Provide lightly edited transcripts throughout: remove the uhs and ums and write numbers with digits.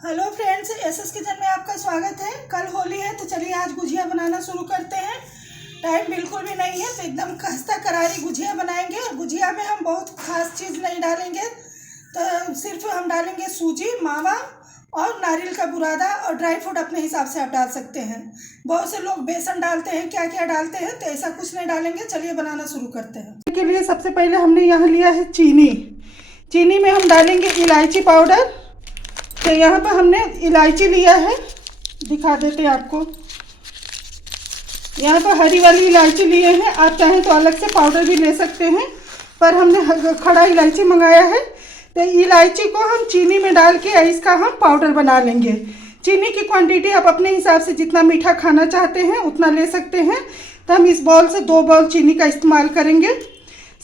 Hello friends, SS kitchen में आपका स्वागत है। कल होली है तो चलिए आज गुजिया बनाना शुरू करते हैं। टाइम बिल्कुल भी नहीं है तो एकदम खस्ता करारी गुजिया बनाएंगे। और गुजिया में हम बहुत खास चीज़ नहीं डालेंगे, तो सिर्फ हम डालेंगे सूजी, मावा और नारियल का बुरादा और ड्राई फ्रूट अपने हिसाब से आप डाल सकते हैं। बहुत से लोग बेसन डालते हैं, क्या क्या डालते हैं, तो ऐसा कुछ नहीं डालेंगे। चलिए बनाना शुरू करते हैं। इसके लिए सबसे पहले हमने यहाँ लिया है चीनी। चीनी में हम डालेंगे इलायची पाउडर। तो यहाँ पर हमने इलायची लिया है, दिखा देते हैं आपको। यहाँ पर हरी वाली इलायची लिए हैं, आप चाहें तो अलग से पाउडर भी ले सकते हैं, पर हमने खड़ा इलायची मंगाया है। तो इलायची को हम चीनी में डाल के इसका हम पाउडर बना लेंगे। चीनी की क्वांटिटी आप अपने हिसाब से जितना मीठा खाना चाहते हैं उतना ले सकते हैं। तो हम इस बाउल से 2 बाउल चीनी का इस्तेमाल करेंगे।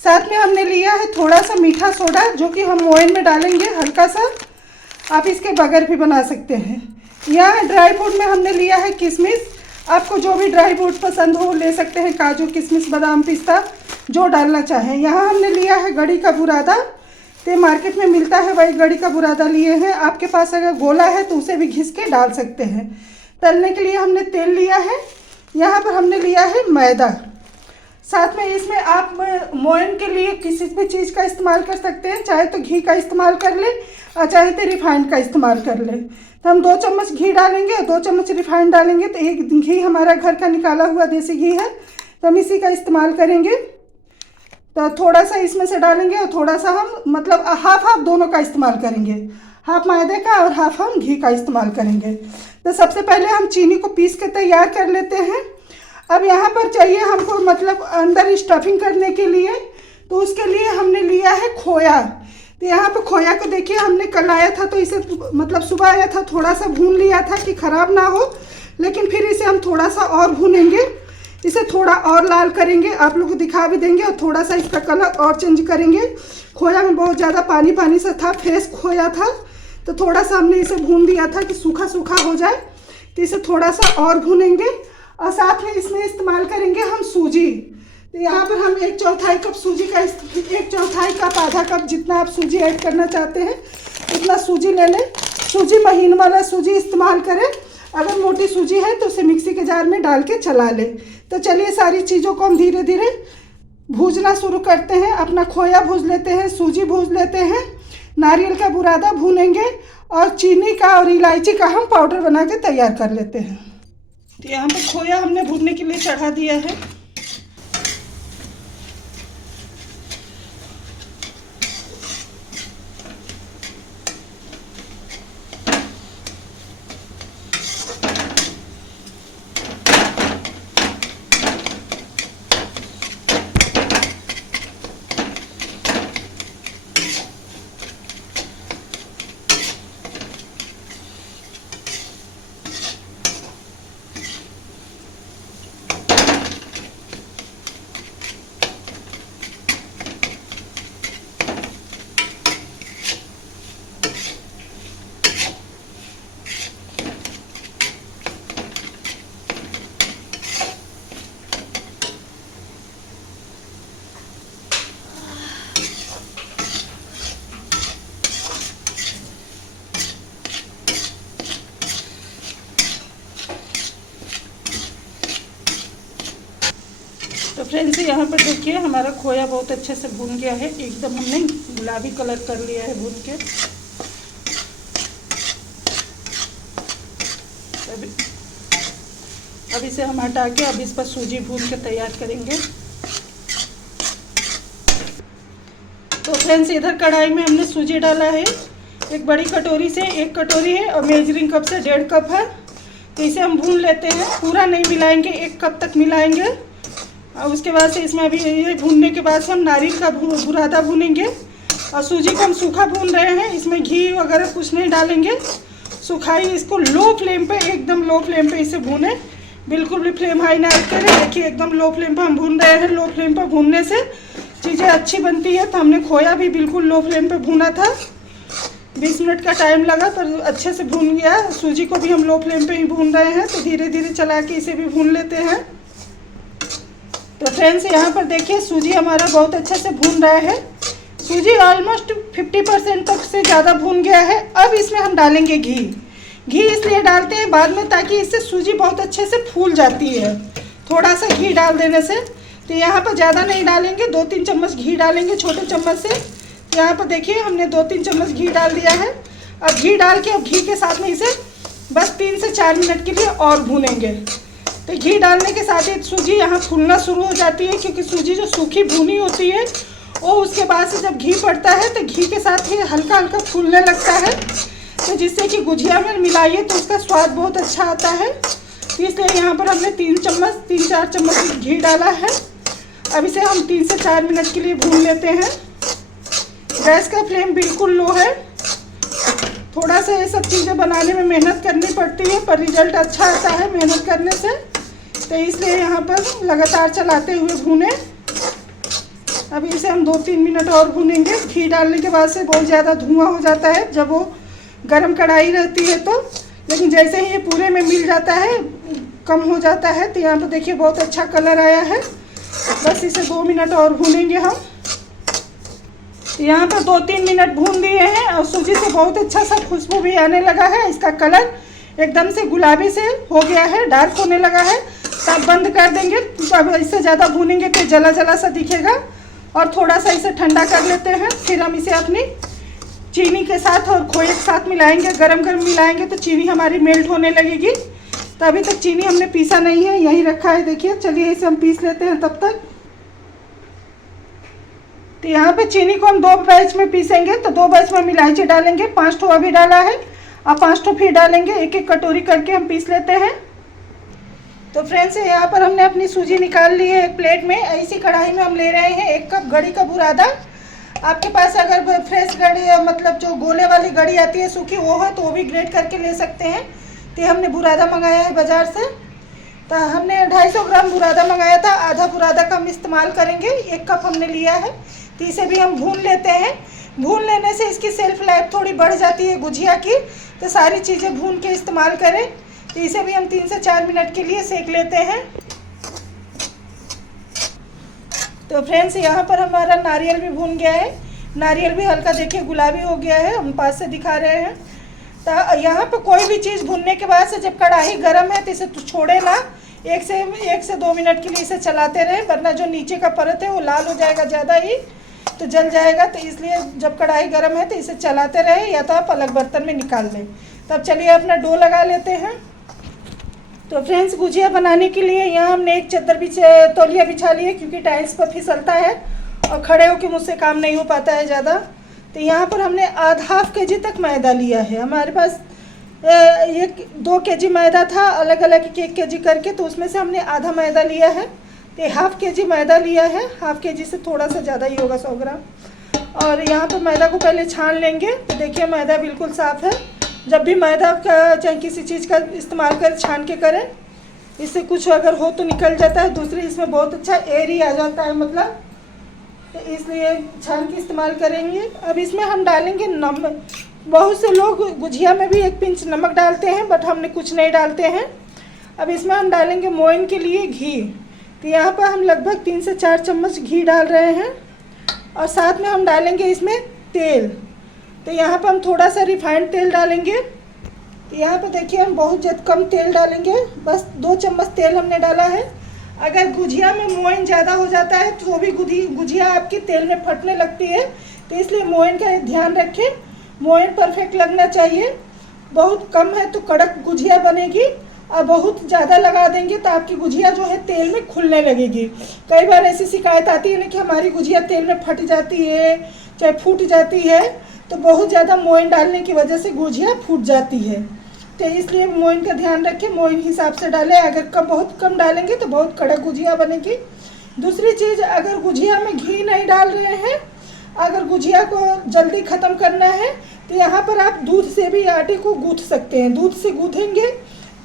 साथ में हमने लिया है थोड़ा सा मीठा सोडा, जो कि हम मोइन में डालेंगे हल्का सा। आप इसके बगैर भी बना सकते हैं। यहाँ ड्राई फ्रूट में हमने लिया है किशमिश। आपको जो भी ड्राई फ्रूट पसंद हो ले सकते हैं, काजू, किशमिश, बादाम, पिस्ता, जो डालना चाहें। यहाँ हमने लिया है गड़ी का बुरादा। तो मार्केट में मिलता है, वही गड़ी का बुरादा लिए हैं। आपके पास अगर गोला है तो उसे भी घिस के डाल सकते हैं। तलने के लिए हमने तेल लिया है। यहाँ पर हमने लिया है मैदा। साथ में इसमें आप मोइन के लिए किसी भी चीज़ का इस्तेमाल कर सकते हैं, चाहे तो घी का इस्तेमाल कर लें और चाहे तो रिफाइंड का इस्तेमाल कर लें। तो हम 2 चम्मच घी डालेंगे और 2 चम्मच रिफाइंड डालेंगे। तो एक घी हमारा घर का निकाला हुआ देसी घी है, तो हम इसी का इस्तेमाल करेंगे। तो थोड़ा सा इसमें से डालेंगे और थोड़ा सा हम मतलब हाफ दोनों का इस्तेमाल करेंगे। हाफ मैदे का और हाफ हम घी का इस्तेमाल करेंगे। तो सबसे पहले हम चीनी को पीस के तैयार कर लेते हैं। अब यहाँ पर चाहिए हमको मतलब अंदर स्टफिंग करने के लिए, तो उसके लिए हमने लिया है खोया। तो यहाँ पर खोया को देखिए, हमने कल आया था तो इसे मतलब सुबह आया था, थोड़ा सा भून लिया था कि ख़राब ना हो। लेकिन फिर इसे हम थोड़ा सा और भूनेंगे, इसे थोड़ा और लाल करेंगे, आप लोग को दिखा भी देंगे। और थोड़ा सा इसका कलर और चेंज करेंगे। खोया में बहुत ज़्यादा पानी पानी सा था, फ्रेश खोया था, तो थोड़ा सा हमने इसे भून दिया था कि सूखा सूखा हो जाए। तो इसे थोड़ा सा और भूनेंगे। और साथ में इसमें इस्तेमाल करेंगे हम सूजी। तो यहाँ पर हम 1/4 कप सूजी का 1/4 कप, आधा कप, जितना आप सूजी ऐड करना चाहते हैं उतना सूजी ले लें। सूजी महीन वाला सूजी इस्तेमाल करें। अगर मोटी सूजी है तो उसे मिक्सी के जार में डाल के चला लें। तो चलिए सारी चीज़ों को हम धीरे धीरे भूजना शुरू करते हैं। अपना खोया भूज लेते हैं, सूजी भूज लेते हैं, नारियल का बुरादा भूनेंगे और चीनी का और इलायची का हम पाउडर बना के तैयार कर लेते हैं। तो यहाँ पर खोया हमने भूनने के लिए चढ़ा दिया है। तो फ्रेंड्स यहाँ पर देखिए हमारा खोया बहुत अच्छे से भून गया है। एकदम हमने गुलाबी कलर कर लिया है भून के। अब इसे हम हटा के अब इस पर सूजी भून के तैयार करेंगे। तो फ्रेंड्स इधर कढ़ाई में हमने सूजी डाला है। एक बड़ी कटोरी से 1 कटोरी है और मेजरिंग कप से 1.5 कप है। तो इसे हम भून लेते हैं, पूरा नहीं मिलाएंगे, 1 कप तक मिलाएंगे। और उसके बाद से इसमें अभी ये भूनने के बाद से हम नारियल का बुरादा भूनेंगे। और सूजी को हम सूखा भून रहे हैं, इसमें घी वगैरह कुछ नहीं डालेंगे। सूखाई इसको लो फ्लेम पे, एकदम लो फ्लेम पे इसे भूनें, बिल्कुल भी फ्लेम हाई ना करें। देखिए एकदम लो फ्लेम पे हम भून रहे हैं। लो फ्लेम पे भूनने से चीज़ें अच्छी बनती है। तो हमने खोया भी बिल्कुल लो फ्लेम पे भूना था, 20 मिनट का टाइम लगा पर अच्छे से भून गया। सूजी को भी हम लो फ्लेम पे ही भून रहे हैं। तो धीरे धीरे चला के इसे भी भून लेते हैं। तो फ्रेंड्स यहाँ पर देखिए सूजी हमारा बहुत अच्छे से भून रहा है। सूजी ऑलमोस्ट 50% तक से ज़्यादा भून गया है। अब इसमें हम डालेंगे घी। घी इसलिए डालते हैं बाद में ताकि इससे सूजी बहुत अच्छे से फूल जाती है, थोड़ा सा घी डाल देने से। तो यहाँ पर ज़्यादा नहीं डालेंगे, 2-3 चम्मच घी डालेंगे छोटे चम्मच से। तो यहाँ पर देखिए हमने 2-3 चम्मच घी डाल दिया है। अब घी डाल के अब घी के साथ में इसे बस 3 से 4 मिनट के लिए और भूनेंगे। तो घी डालने के साथ ही सूजी यहाँ फूलना शुरू हो जाती है, क्योंकि सूजी जो सूखी भुनी होती है वो उसके बाद से जब घी पड़ता है तो घी के साथ ही हल्का हल्का फूलने लगता है, तो जिससे कि गुजिया में मिलाइए तो उसका स्वाद बहुत अच्छा आता है। तो इसलिए यहाँ पर हमने 3-4 चम्मच घी डाला है। अब इसे हम 3 से 4 मिनट के लिए भून लेते हैं। गैस का फ्लेम बिल्कुल लो है। थोड़ा सा ये सब चीज़ें बनाने में मेहनत करनी पड़ती है, पर रिजल्ट अच्छा आता है मेहनत करने से। तो इसलिए यहाँ पर लगातार चलाते हुए भूनें। अभी इसे हम 2-3 मिनट और भूनेंगे। घी डालने के बाद से बहुत ज़्यादा धुआं हो जाता है जब वो गरम कढ़ाई रहती है तो, लेकिन जैसे ही ये पूरे में मिल जाता है, कम हो जाता है, तो यहाँ पर देखिए बहुत अच्छा कलर आया है। बस इसे 2 मिनट और भूनेंगे हम। यहाँ पर 2-3 मिनट भून दिए हैं और सूजी से बहुत अच्छा सा खुशबू भी आने लगा है। इसका कलर एकदम से गुलाबी से हो गया है, डार्क होने लगा है। तब बंद कर देंगे, अब इससे ज़्यादा भूनेंगे तो जला जला सा दिखेगा। और थोड़ा सा इसे ठंडा कर लेते हैं, फिर हम इसे अपनी चीनी के साथ और खोए के साथ मिलाएंगे। गरम गरम मिलाएंगे तो चीनी हमारी मेल्ट होने लगेगी। तो अभी तक चीनी हमने पीसा नहीं है, यहीं रखा है देखिए। चलिए इसे हम पीस लेते हैं तब तक। तो यहाँ पे चीनी को हम 2 बैच में पीसेंगे, तो 2 बैच में हम इलायची डालेंगे। 5 ठो अभी डाला है, अब 5 ठो फिर डालेंगे। एक एक कटोरी करके हम पीस लेते हैं। तो फ्रेंड्स यहाँ पर हमने अपनी सूजी निकाल ली है एक प्लेट में। ऐसी कढ़ाई में हम ले रहे हैं 1 कप गड़ी का बुरादा। आपके पास अगर फ्रेश गड़ी, मतलब जो गोले वाली गड़ी आती है सूखी, वो है तो वो भी ग्रेट करके ले सकते हैं। तो हमने बुरादा मंगाया है बाज़ार से। तो हमने 250 ग्राम बुरादा मंगाया था, आधा बुरादा का हम इस्तेमाल करेंगे। 1 कप हमने लिया है। तो इसे भी हम भून लेते हैं। भून लेने से इसकी सेल्फ लाइफ थोड़ी बढ़ जाती है गुजिया की, तो सारी चीज़ें भून के इस्तेमाल करें। तो इसे भी हम 3 से 4 मिनट के लिए सेक लेते हैं। तो फ्रेंड्स यहाँ पर हमारा नारियल भी भून गया है। नारियल भी हल्का देखिए गुलाबी हो गया है, हम पास से दिखा रहे हैं। तो यहाँ पर कोई भी चीज़ भूनने के बाद से जब कढ़ाई गर्म है तो इसे छोड़े ना, 1 से 2 मिनट के लिए इसे चलाते रहे, वरना जो नीचे का परत है वो लाल हो जाएगा ज़्यादा ही, तो जल जाएगा। तो इसलिए जब कढ़ाई गर्म है तो इसे चलाते रहे, या तो आप अलग बर्तन में निकाल दें। तब चलिए अपना डो लगा लेते हैं। तो फ्रेंड्स गुजिया बनाने के लिए यहाँ हमने एक चादर तौलिया बिछा ली है, क्योंकि टाइल्स पर फिसलता है और खड़े होकर मुझसे काम नहीं हो पाता है ज़्यादा। तो यहाँ पर हमने ½ kg तक मैदा लिया है। हमारे पास 2 kg मैदा था, अलग अलग 1 kg करके, तो उसमें से हमने आधा मैदा लिया है। तो ½ kg मैदा लिया है, ½ kg से थोड़ा सा ज़्यादा ही होगा, 100 ग्राम। और यहाँ पर मैदा को पहले छान लेंगे। तो देखिए मैदा बिल्कुल साफ़ है। जब भी मैदा का चाहे किसी चीज़ का इस्तेमाल करें, छान के करें, इससे कुछ अगर हो तो निकल जाता है। दूसरी इसमें बहुत अच्छा एयर ही आ जाता है, मतलब, तो इसलिए छान के इस्तेमाल करेंगे। अब इसमें हम डालेंगे नमक। बहुत से लोग गुजिया में भी 1 पिंच नमक डालते हैं, बट हमने कुछ नहीं डालते हैं। अब इसमें हम डालेंगे मोइन के लिए घी। तो यहाँ पर हम लगभग 3 से 4 चम्मच घी डाल रहे हैं, और साथ में हम डालेंगे इसमें तेल। तो यहाँ पर हम थोड़ा सा रिफाइंड तेल डालेंगे। तो यहाँ पर देखिए हम बहुत कम तेल डालेंगे, बस 2 चम्मच तेल हमने डाला है। अगर गुजिया में मोइन ज़्यादा हो जाता है तो भी गुजिया आपकी तेल में फटने लगती है। तो इसलिए मोइन का ध्यान रखें, मोइन परफेक्ट लगना चाहिए। बहुत कम है तो कड़क गुजिया बनेगी, और बहुत ज़्यादा लगा देंगे तो आपकी गुजिया जो है तेल में खुलने लगेगी। कई बार ऐसी शिकायत आती है ना कि हमारी गुजिया तेल में फट जाती है, चाहे फूट जाती है। तो बहुत ज़्यादा मोइन डालने की वजह से गुजिया फूट जाती है। तो इसलिए मोइन का ध्यान रखें, मोइन हिसाब से डालें। अगर बहुत कम डालेंगे तो बहुत कड़क गुजिया बनेगी। दूसरी चीज़, अगर गुजिया में घी नहीं डाल रहे हैं, अगर गुजिया को जल्दी ख़त्म करना है, तो यहाँ पर आप दूध से भी आटे को गूँथ सकते हैं। दूध से गूँथेंगे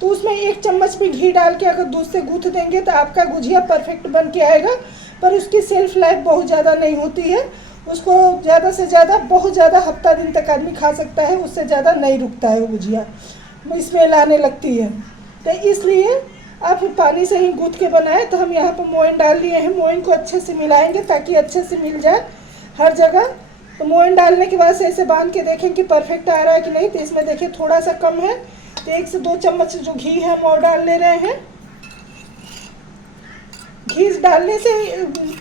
तो उसमें 1 चम्मच भी घी डाल के अगर दूध से गूँथ देंगे तो आपका गुजिया परफेक्ट बन के आएगा। पर उसकी सेल्फ लाइफ बहुत ज़्यादा नहीं होती है, उसको ज़्यादा से ज़्यादा बहुत ज़्यादा हफ्ता दिन तक आदमी खा सकता है, उससे ज़्यादा नहीं रुकता है वो गुजिया, स्मेल आने लगती है। तो इसलिए आप पानी से ही गूँथ के बनाएं। तो हम यहाँ पर मोइन डाल लिए हैं, मोइन को अच्छे से मिलाएंगे ताकि अच्छे से मिल जाए हर जगह। तो मोइन डालने के बाद से ऐसे बांध के देखें कि परफेक्ट आ रहा है कि नहीं। तो इसमें देखिए थोड़ा सा कम है, तो 1 से 2 चम्मच जो घी है हम और डाल ले रहे हैं। घी डालने से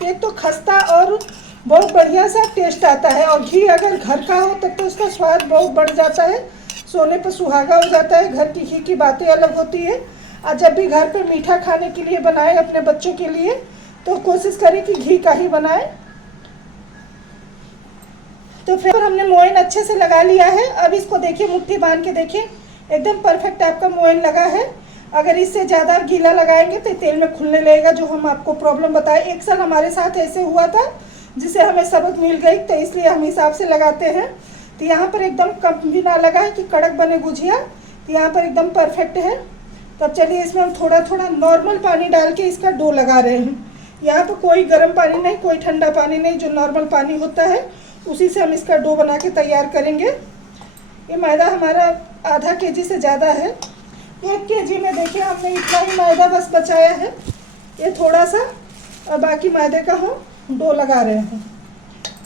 एक तो खस्ता और बहुत बढ़िया सा टेस्ट आता है, और घी अगर घर का हो तब तो उसका स्वाद बहुत बढ़ जाता है, सोने पर सुहागा हो जाता है। घर की घी की बातें अलग होती है। और जब भी घर पे मीठा खाने के लिए बनाए अपने बच्चों के लिए तो कोशिश करें कि घी का ही बनाए। तो फिर हमने मोयन अच्छे से लगा लिया है। अब इसको देखिए, मुट्ठी बांध के देखिए, एकदम परफेक्ट आपका मोयन लगा है। अगर इससे ज़्यादा गीला लगाएंगे तो तेल में खुलने लगेगा, जो हम आपको प्रॉब्लम बताए। एक साल हमारे साथ ऐसे हुआ था, जिससे हमें सबक मिल गई, तो इसलिए हम हिसाब से लगाते हैं। तो यहाँ पर एकदम कम भी ना लगा है कि कड़क बने गुजिया, तो यहाँ पर एकदम परफेक्ट है। तो अब चलिए इसमें हम थोड़ा थोड़ा नॉर्मल पानी डाल के इसका डो लगा रहे हैं। यहाँ पर कोई गर्म पानी नहीं, कोई ठंडा पानी नहीं, जो नॉर्मल पानी होता है उसी से हम इसका डो बना के तैयार करेंगे। ये मैदा हमारा आधा केजी से ज़्यादा है। 1 केजी में देखिए हमने इतना ही मैदा बस बचाया है, ये थोड़ा सा, और बाकी मैदे का हम डो लगा रहे हैं।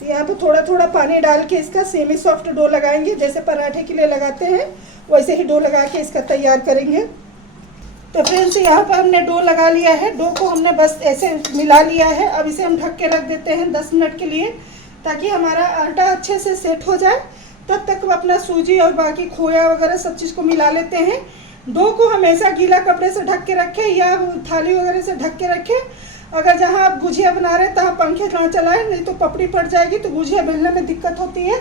तो यहाँ पर थोड़ा थोड़ा पानी डाल के इसका सेमी सॉफ्ट डो लगाएंगे, जैसे पराठे के लिए लगाते हैं वैसे ही डो लगा के इसका तैयार करेंगे। तो फ्रेंड्स यहाँ पर हमने डो लगा लिया है। डो को हमने बस ऐसे मिला लिया है। अब इसे हम ढक के रख देते हैं 10 मिनट के लिए, ताकि हमारा आटा अच्छे से सेट हो जाए। तब तक हम अपना सूजी और बाकी खोया वगैरह सब चीज़ को मिला लेते हैं। डो को हमेशा गीला कपड़े से ढक के रखें या थाली वगैरह से ढक के रखें। अगर जहाँ आप गुजिया बना रहे हैं तहाँ पंखे ना चलाएं, नहीं तो पपड़ी पड़ जाएगी, तो गुजिया बेलने में दिक्कत होती है।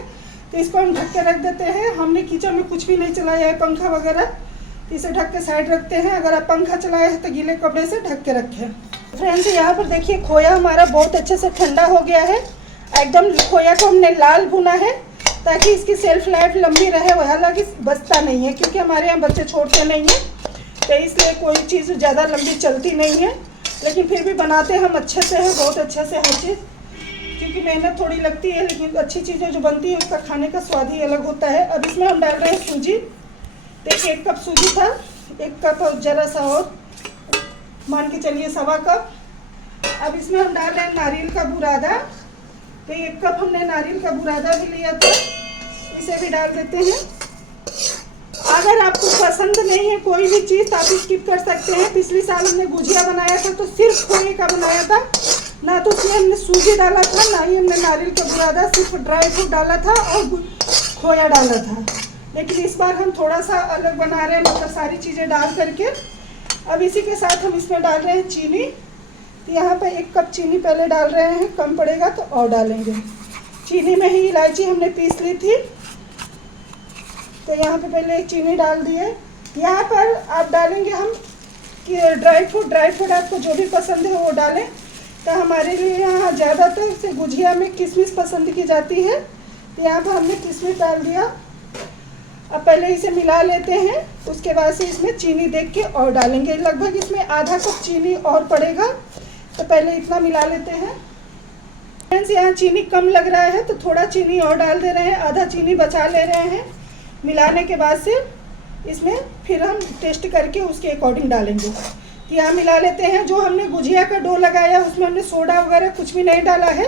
तो इसको हम ढक के रख देते हैं। हमने किचन में कुछ भी नहीं चलाया है, पंखा वगैरह, तो इसे ढक के साइड रखते हैं। अगर आप पंखा चलाए हैं तो गीले कपड़े से ढक के रखें। फ्रेंड्स यहाँ पर देखिए, खोया हमारा बहुत अच्छे से ठंडा हो गया है। एकदम खोया को हमने लाल भुना है, ताकि इसकी सेल्फ लाइफ लंबी रहे। वह हालांकि बचता नहीं है, क्योंकि हमारे यहाँ बच्चे छोड़ते नहीं हैं, तो इसलिए कोई चीज़ ज़्यादा लंबी चलती नहीं है। लेकिन फिर भी बनाते हम अच्छे से हैं, बहुत अच्छे से हर चीज़, क्योंकि मेहनत थोड़ी लगती है, लेकिन अच्छी चीज़ें जो बनती है उसका खाने का स्वाद ही अलग होता है। अब इसमें हम डाल रहे हैं सूजी। तो 1 कप सूजी था, 1 कप और ज़रा सा और मान के चलिए 1.25 कप। अब इसमें हम डाल रहे हैं नारियल का बुरादा। तो 1 कप हमने नारियल का बुरादा भी लिया था, इसे भी डाल देते हैं। अगर आपको पसंद नहीं है कोई भी चीज़ तो आप स्किप कर सकते हैं। पिछली साल हमने गुजिया बनाया था तो सिर्फ खोए का बनाया था, ना तो उसमें हमने सूजी डाला था, ना ही हमने नारियल का बुरादा, सिर्फ ड्राई फ्रूट डाला था और खोया डाला था। लेकिन इस बार हम थोड़ा सा अलग बना रहे हैं, मतलब सारी चीज़ें डाल करके। अब इसी के साथ हम इसमें डाल रहे हैं चीनी। तो यहाँ पर 1 कप चीनी पहले डाल रहे हैं, कम पड़ेगा तो और डालेंगे। चीनी में ही इलायची हमने पीस ली थी, तो यहाँ पे पहले चीनी डाल दिए। यहाँ पर आप डालेंगे हम कि ड्राई फ्रूट आपको जो भी पसंद है वो डालें। तो हमारे लिए यहाँ ज़्यादातर से गुजिया में किशमिश पसंद की जाती है, तो यहाँ पर हमने किशमिश डाल दिया। अब पहले इसे मिला लेते हैं, उसके बाद से इसमें चीनी देख के और डालेंगे। लगभग इसमें आधा कप चीनी और पड़ेगा, तो पहले इतना मिला लेते हैं। फ्रेंड्स यहाँ चीनी कम लग रहा है तो थोड़ा चीनी और डाल दे रहे हैं, आधा चीनी बचा ले रहे हैं। मिलाने के बाद से इसमें फिर हम टेस्ट करके उसके अकॉर्डिंग डालेंगे। तो यहाँ मिला लेते हैं। जो हमने गुजिया का डो लगाया उसमें हमने सोडा वगैरह कुछ भी नहीं डाला है।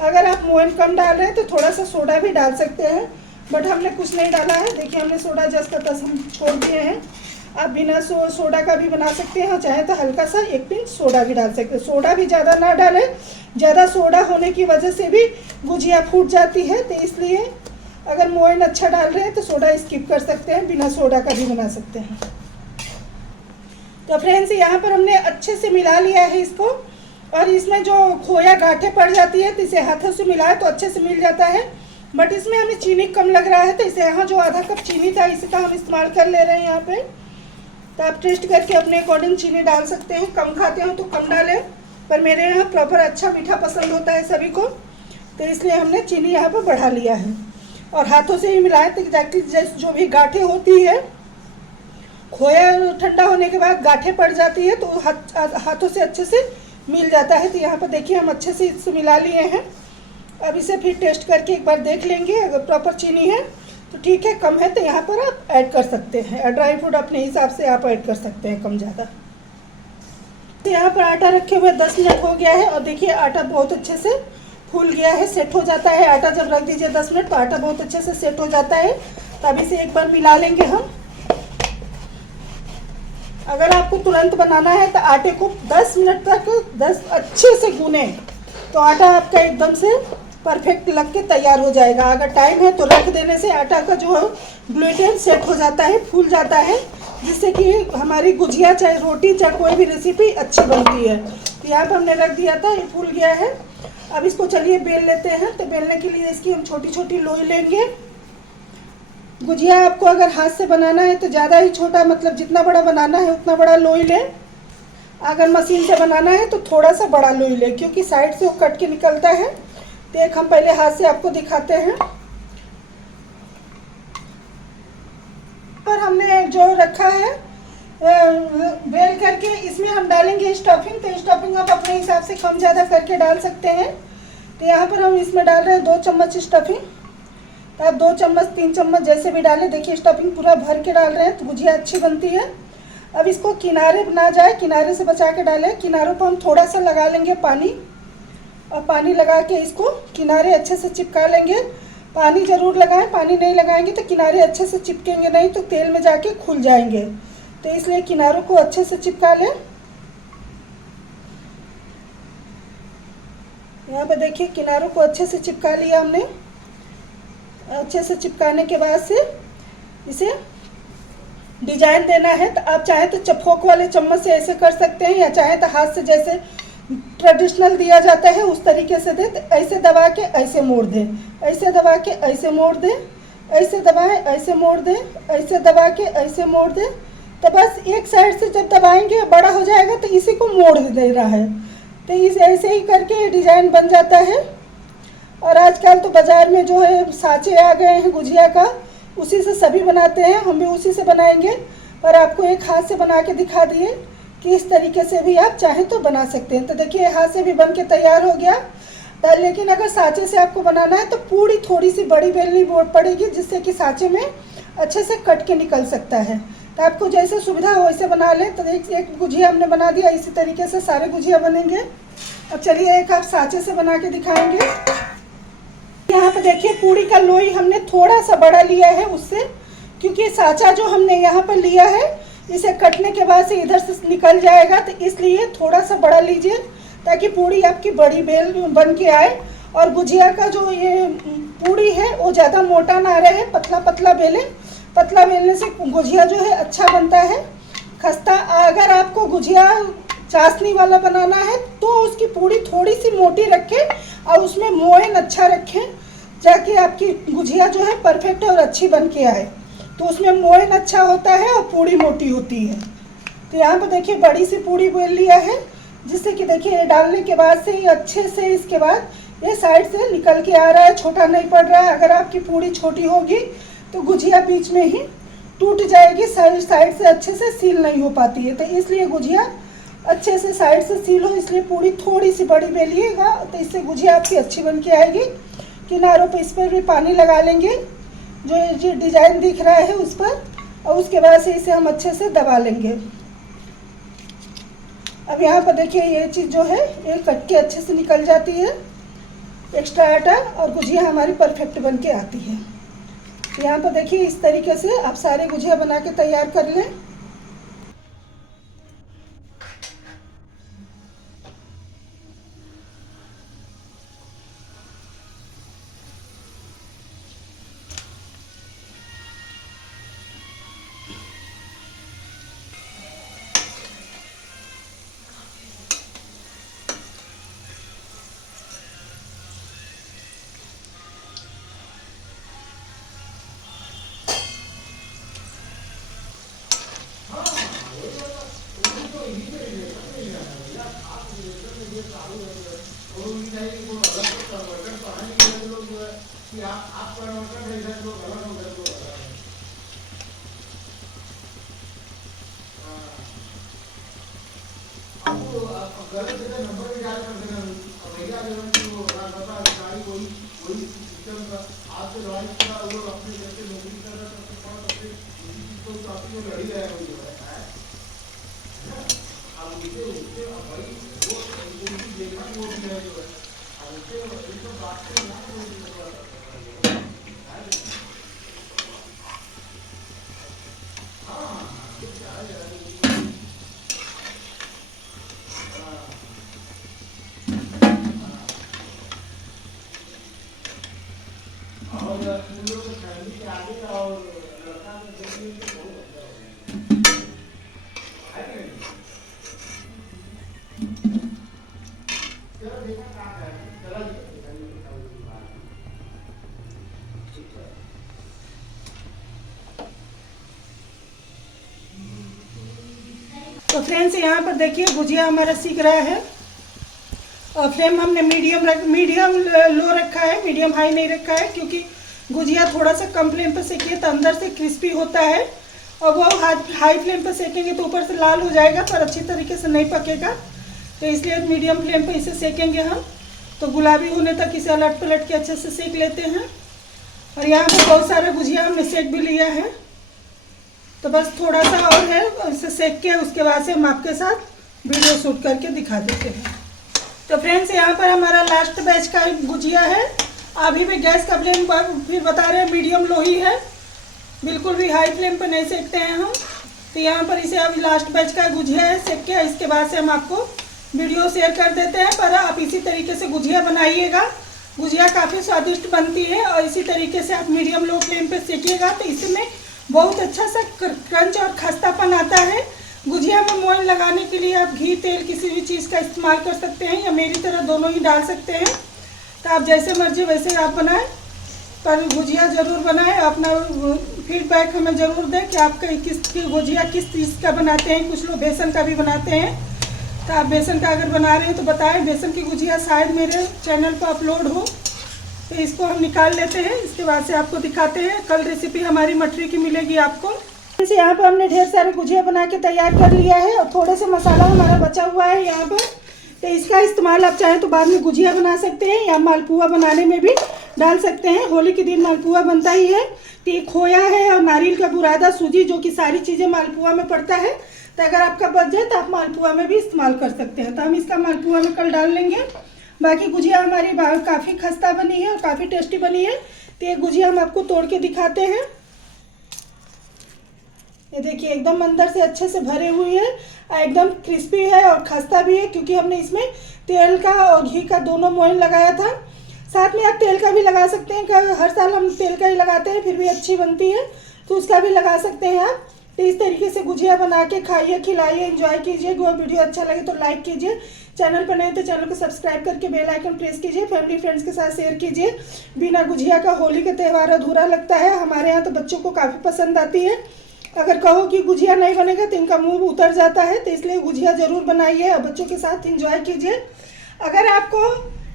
अगर आप मोयन कम डाल रहे हैं तो थोड़ा सा सोडा भी डाल सकते हैं, बट हमने कुछ नहीं डाला है। देखिए हमने सोडा जस्ट का तस हम छोड़ दिए हैं। आप बिना सोडा का भी बना सकते हैं, चाहे तो हल्का सा 1 पिंच सोडा भी डाल सकते हैं। सोडा भी ज़्यादा ना डालें, ज़्यादा सोडा होने की वजह से भी गुजिया फूट जाती है। तो इसलिए अगर मोयन अच्छा डाल रहे हैं तो सोडा स्किप कर सकते हैं, बिना सोडा का भी बना सकते हैं। तो फ्रेंड्स यहाँ पर हमने अच्छे से मिला लिया है इसको, और इसमें जो खोया गांठें पड़ जाती है तो इसे हाथों से मिलाए तो अच्छे से मिल जाता है। बट इसमें हमें चीनी कम लग रहा है, तो इसे यहाँ जो आधा कप चीनी था इसका हम इस्तेमाल कर ले रहे हैं यहाँ पे। तो आप टेस्ट करके अपने अकॉर्डिंग चीनी डाल सकते हैं। कम खाते हो तो कम डालें, पर मेरे यहाँ प्रॉपर अच्छा मीठा पसंद होता है सभी को, तो इसलिए हमने चीनी यहाँ पर बढ़ा लिया है। और हाथों से ही मिलाएं तो एग्जैक्टली जैसे जो भी गांठें होती है, खोया ठंडा होने के बाद गांठें पड़ जाती है तो हाथों से अच्छे से मिल जाता है। तो यहाँ पर देखिए हम अच्छे से इससे मिला लिए हैं। अब इसे फिर टेस्ट करके एक बार देख लेंगे। अगर प्रॉपर चीनी है तो ठीक है, कम है तो यहाँ पर आप ऐड कर सकते हैं। ड्राई फ्रूट अपने हिसाब से आप ऐड कर सकते हैं, कम ज़्यादा। तो यहाँ पर आटा रखे हुए 10 मिनट हो गया है, और देखिए आटा बहुत अच्छे से फूल गया है, सेट हो जाता है। आटा जब रख दीजिए 10 मिनट तो आटा बहुत अच्छे से सेट हो जाता है। तो अब इसे एक बार मिला लेंगे हम। अगर आपको तुरंत बनाना है तो आटे को 10 मिनट तक 10 अच्छे से गूने, तो आटा आपका एकदम से परफेक्ट लग के तैयार हो जाएगा। अगर टाइम है तो रख देने से आटा का जो है ग्लूटेन सेट हो जाता है, फूल जाता है, जिससे कि हमारी गुजिया चाहे रोटी चाहे कोई भी रेसिपी अच्छी बनती है। तो यहाँ पर हमने रख दिया था, ये फूल गया है। अब इसको चलिए बेल लेते हैं। तो बेलने के लिए इसकी हम छोटी छोटी लोई लेंगे। गुजिया आपको अगर हाथ से बनाना है तो ज़्यादा ही छोटा, मतलब जितना बड़ा बनाना है उतना बड़ा लोई लें। अगर मशीन से बनाना है तो थोड़ा सा बड़ा लोई लें, क्योंकि साइड से वो कट के निकलता है। तो एक हम पहले हाथ से आपको दिखाते हैं। पर हमने जो रखा है बेल करके, इसमें हम डालेंगे स्टफिंग। तो स्टफिंग आप अपने हिसाब से कम ज़्यादा करके डाल सकते हैं। तो यहाँ पर हम इसमें डाल रहे हैं 2 चम्मच स्टफिंग। तो आप 2 चम्मच 3 चम्मच जैसे भी डालें। देखिए स्टफिंग पूरा भर के डाल रहे हैं तो गुजिया अच्छी बनती है। अब इसको किनारे ना जाए, किनारे से बचा के डालें। किनारों पर हम थोड़ा सा लगा लेंगे पानी, और पानी लगा के इसको किनारे अच्छे से चिपका लेंगे। पानी ज़रूर लगाएं, पानी नहीं लगाएंगे तो किनारे अच्छे से चिपकेंगे नहीं, तो तेल में जाके खुल जाएंगे। तो इसलिए किनारों को अच्छे से चिपका लें। यहाँ पे देखिए किनारों को अच्छे से चिपका लिया हमने। अच्छे से चिपकाने के बाद से इसे डिजाइन देना है। तो आप चाहे तो चपोक वाले चम्मच से ऐसे कर सकते हैं, या चाहे तो हाथ से जैसे ट्रेडिशनल दिया जाता है उस तरीके से दे। तो ऐसे दबा के ऐसे मोड़ दें, ऐसे दबा के ऐसे मोड़ दें, ऐसे दबाएं ऐसे मोड़ दें, ऐसे दबा के ऐसे मोड़ दें। तो बस एक साइड से जब दबाएंगे बड़ा हो जाएगा तो इसी को मोड़ देना है। तो इस ऐसे ही करके डिज़ाइन बन जाता है। और आजकल तो बाज़ार में जो है साँचे आ गए हैं गुजिया का, उसी से सभी बनाते हैं। हम भी उसी से बनाएंगे, पर आपको एक हाथ से बना के दिखा दिए कि इस तरीके से भी आप चाहें तो बना सकते हैं। तो देखिए हाथ से भी बन के तैयार हो गया। लेकिन अगर साँचे से आपको बनाना है तो पूरी थोड़ी सी बड़ी बेलनी पड़ेगी, जिससे कि साँचे में अच्छे से कट के निकल सकता है। तो आपको जैसे सुविधा हो वैसे बना लें। तो एक गुजिया हमने बना दिया, इसी तरीके से सारे गुजिया बनेंगे। अब चलिए एक आप साँचे से बना के दिखाएंगे। यहाँ पर देखिए पूड़ी का लोई हमने थोड़ा सा बड़ा लिया है उससे, क्योंकि साँचा जो हमने यहाँ पर लिया है इसे कटने के बाद से इधर से निकल जाएगा। तो इसलिए थोड़ा सा बड़ा लीजिए, ताकि पूड़ी आपकी बड़ी बेल बन के आए। और गुजिया का जो ये पूड़ी है वो ज़्यादा मोटा ना रहे, पतला पतला बेलें। पतला बेलने से गुजिया जो है अच्छा बनता है। खस्ता अगर आपको गुजिया चाशनी वाला बनाना है तो उसकी पूड़ी थोड़ी सी मोटी रखें और उसमें मोयन अच्छा रखें, ताकि आपकी गुजिया जो है परफेक्ट और अच्छी बन के आए। तो उसमें मोयन अच्छा होता है और पूड़ी मोटी होती है। तो यहाँ पर देखिए बड़ी सी पूड़ी बेल लिया है, जिससे कि देखिए डालने के बाद से ही अच्छे से इसके बाद ये साइड से निकल के आ रहा है, छोटा नहीं पड़ रहा है। अगर आपकी पूड़ी छोटी होगी तो गुजिया बीच में ही टूट जाएगी, साइड से अच्छे से सील नहीं हो पाती है। तो इसलिए गुजिया अच्छे से साइड से सील हो, इसलिए पूड़ी थोड़ी सी बड़ी बेलिएगा, तो इससे गुजिया आपकी अच्छी बन के आएगी। किनारों पे इस पर भी पानी लगा लेंगे, जो डिज़ाइन दिख रहा है उस पर, और उसके बाद से इसे हम अच्छे से दबा लेंगे। अब यहाँ पर देखिए ये चीज़ जो है ये कट के अच्छे से निकल जाती है एक्स्ट्रा आटा, और गुजिया हमारी परफेक्ट बन के आती है। यहाँ पर देखिए इस तरीके से आप सारे गुजिया बना के तैयार कर लें। तो फ्रेंड्स यहाँ पर देखिए गुजिया हमारा सीख रहा है और फ्लेम हमने मीडियम लो रखा है, मीडियम हाई नहीं रखा है, क्योंकि गुजिया थोड़ा सा कम फ्लेम पर सेकिए तो अंदर से क्रिस्पी होता है और वो हाई फ्लेम पर सेकेंगे तो ऊपर से लाल हो जाएगा पर अच्छी तरीके से नहीं पकेगा। तो इसलिए मीडियम फ्लेम पर इसे सेकेंगे हम। तो गुलाबी होने तक इसे अलट पलट के अच्छे से सेक लेते हैं। और यहाँ पे बहुत सारा गुजिया हमने सेक भी लिया है, तो बस थोड़ा सा और है, इसे सेक के उसके बाद से हम आपके साथ वीडियो शूट करके दिखा देते हैं। तो फ्रेंड्स यहाँ पर हमारा लास्ट बैच का गुजिया है। अभी भी गैस का फ्लेम फिर बता रहे हैं मीडियम लो ही है, बिल्कुल भी हाई फ्लेम पर नहीं सेकते हैं हम। तो यहाँ पर इसे अभी लास्ट बैच का गुजिया है सेक के, इसके बाद से हम आपको वीडियो शेयर कर देते हैं। पर आप इसी तरीके से गुजिया बनाइएगा, गुजिया काफ़ी स्वादिष्ट बनती है और इसी तरीके से आप मीडियम लो फ्लेम पे सेकिएगा तो इसमें बहुत अच्छा सा क्रंच और खस्तापन आता है। गुजिया में मोइन लगाने के लिए आप घी तेल किसी भी चीज़ का इस्तेमाल कर सकते हैं या मेरी तरह दोनों ही डाल सकते हैं। तो आप जैसे मर्जी वैसे आप बनाएं, पर गुजिया ज़रूर बनाएं। अपना फीडबैक हमें ज़रूर दें कि आप गुजिया किस चीज़ का बनाते हैं। कुछ लोग बेसन का भी बनाते हैं, तो आप बेसन का अगर बना रहे हैं तो बताएं। बेसन की गुजिया शायद मेरे चैनल पर अपलोड हो, तो इसको हम निकाल लेते हैं, इसके बाद से आपको दिखाते हैं। कल रेसिपी हमारी मटरी की मिलेगी आपको। जैसे यहाँ पर हमने ढेर सारे गुजिया बना के तैयार कर लिया है और थोड़े से मसाला हमारा बचा हुआ है यहाँ पर, तो इसका इस्तेमाल आप चाहें तो बाद में गुजिया बना सकते हैं या मालपुआ बनाने में भी डाल सकते हैं। होली के दिन मालपुआ बनता ही है। तो ये खोया है और नारियल का बुरादा, सूजी, जो कि सारी चीज़ें मालपुआ में पड़ता है। तो अगर आपका बच जाए तो आप मालपुआ में भी इस्तेमाल कर सकते हैं। तो हम इसका मालपुआ में कल डाल लेंगे। बाकी गुजिया हमारी काफ़ी खस्ता बनी है और काफ़ी टेस्टी बनी है। तो ये गुजिया हम आपको तोड़ के दिखाते हैं। ये देखिए एकदम अंदर से अच्छे से भरे हुई है, एकदम क्रिस्पी है और खस्ता भी है, क्योंकि हमने इसमें तेल का और घी का दोनों मोइन लगाया था। साथ में आप तेल का भी लगा सकते हैं, हर साल हम तेल का ही लगाते हैं, फिर भी अच्छी बनती है तो उसका भी लगा सकते हैं आप। तो इस तरीके से गुजिया बना के खाइए, खिलाइए, एंजॉय कीजिए। वीडियो अच्छा लगे तो लाइक कीजिए, चैनल पर नहीं तो चैनल को सब्सक्राइब करके बेल आइकन प्रेस कीजिए, फैमिली फ्रेंड्स के साथ शेयर कीजिए। बिना गुजिया का होली का त्यौहार अधूरा लगता है। हमारे यहाँ तो बच्चों को काफ़ी पसंद आती है। अगर कहो कि गुजिया नहीं बनेगा तो इनका मुंह उतर जाता है, तो इसलिए गुजिया ज़रूर बनाइए और बच्चों के साथ एंजॉय कीजिए। अगर आपको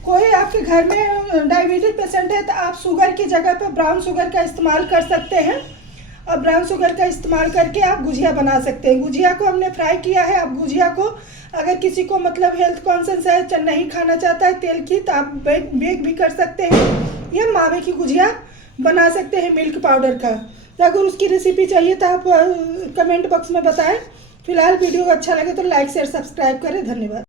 कोई आपके घर में डायबिटीज पेशेंट है तो आप शुगर की जगह पर ब्राउन शुगर का इस्तेमाल कर सकते हैं और ब्राउन शुगर का इस्तेमाल करके आप गुजिया बना सकते हैं। गुजिया को हमने फ्राई किया है। आप गुजिया को अगर किसी को मतलब हेल्थ कॉन्शियस है, नहीं खाना चाहता है तेल की, तो आप बेक भी कर सकते हैं या मावे की गुजिया बना सकते हैं मिल्क पाउडर का। तो अगर उसकी रेसिपी चाहिए तो आप कमेंट बॉक्स में बताएं। फिलहाल वीडियो अच्छा लगे तो लाइक शेयर सब्सक्राइब करें। धन्यवाद।